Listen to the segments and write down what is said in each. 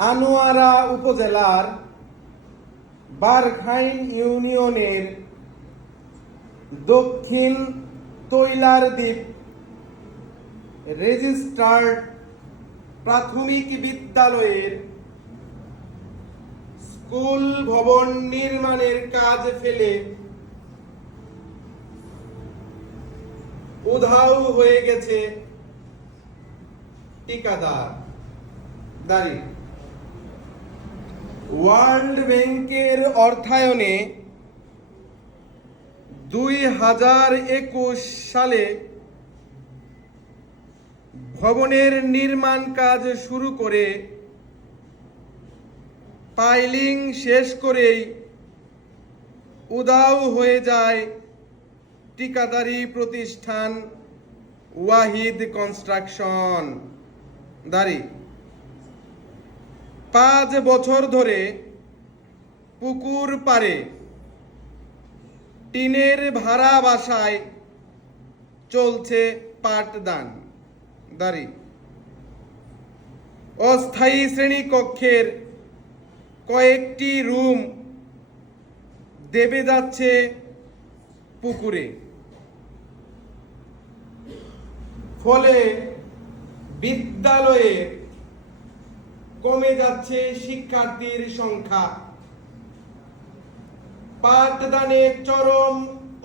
আনোয়ারা উপজেলার বারখাইন ইউনিয়নের দক্ষিণ তৈলার দ্বীপ রেজিস্টার্ড প্রাথমিক বিদ্যালয়ের স্কুল ভবন নির্মাণের কাজ ফেলে উধাও হয়ে গেছে ঠিকাদার দাঁড়ি ওয়ার্ল্ড ব্যাংকের অর্থায়নে দুই হাজার একুশ সালে ভবনের নির্মাণ কাজ শুরু করে পাইলিং শেষ করেই উদাও হয়ে যায় ঠিকাদারি প্রতিষ্ঠান ওয়াহিদ কনস্ট্রাকশন। দাঁড়ি। পাঁচ বছর ধরে পুকুর পারে টিনের ভাড়া বাসায় চলছে পাঠদান দাঁড়ি। অস্থায়ী শ্রেণীকক্ষের কয়েকটি রুম দেবে যাচ্ছে পুকুরে। ফলে বিদ্যালয়ে কমে যাচ্ছে শিক্ষার্থীর সংখ্যা। পাঠদানে চরম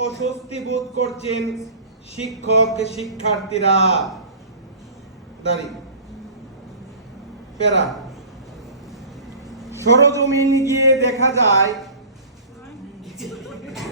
অস্বস্তি বোধ করছেন শিক্ষক, শিক্ষার্থীরা। সরজমিন গিয়ে দেখা যায়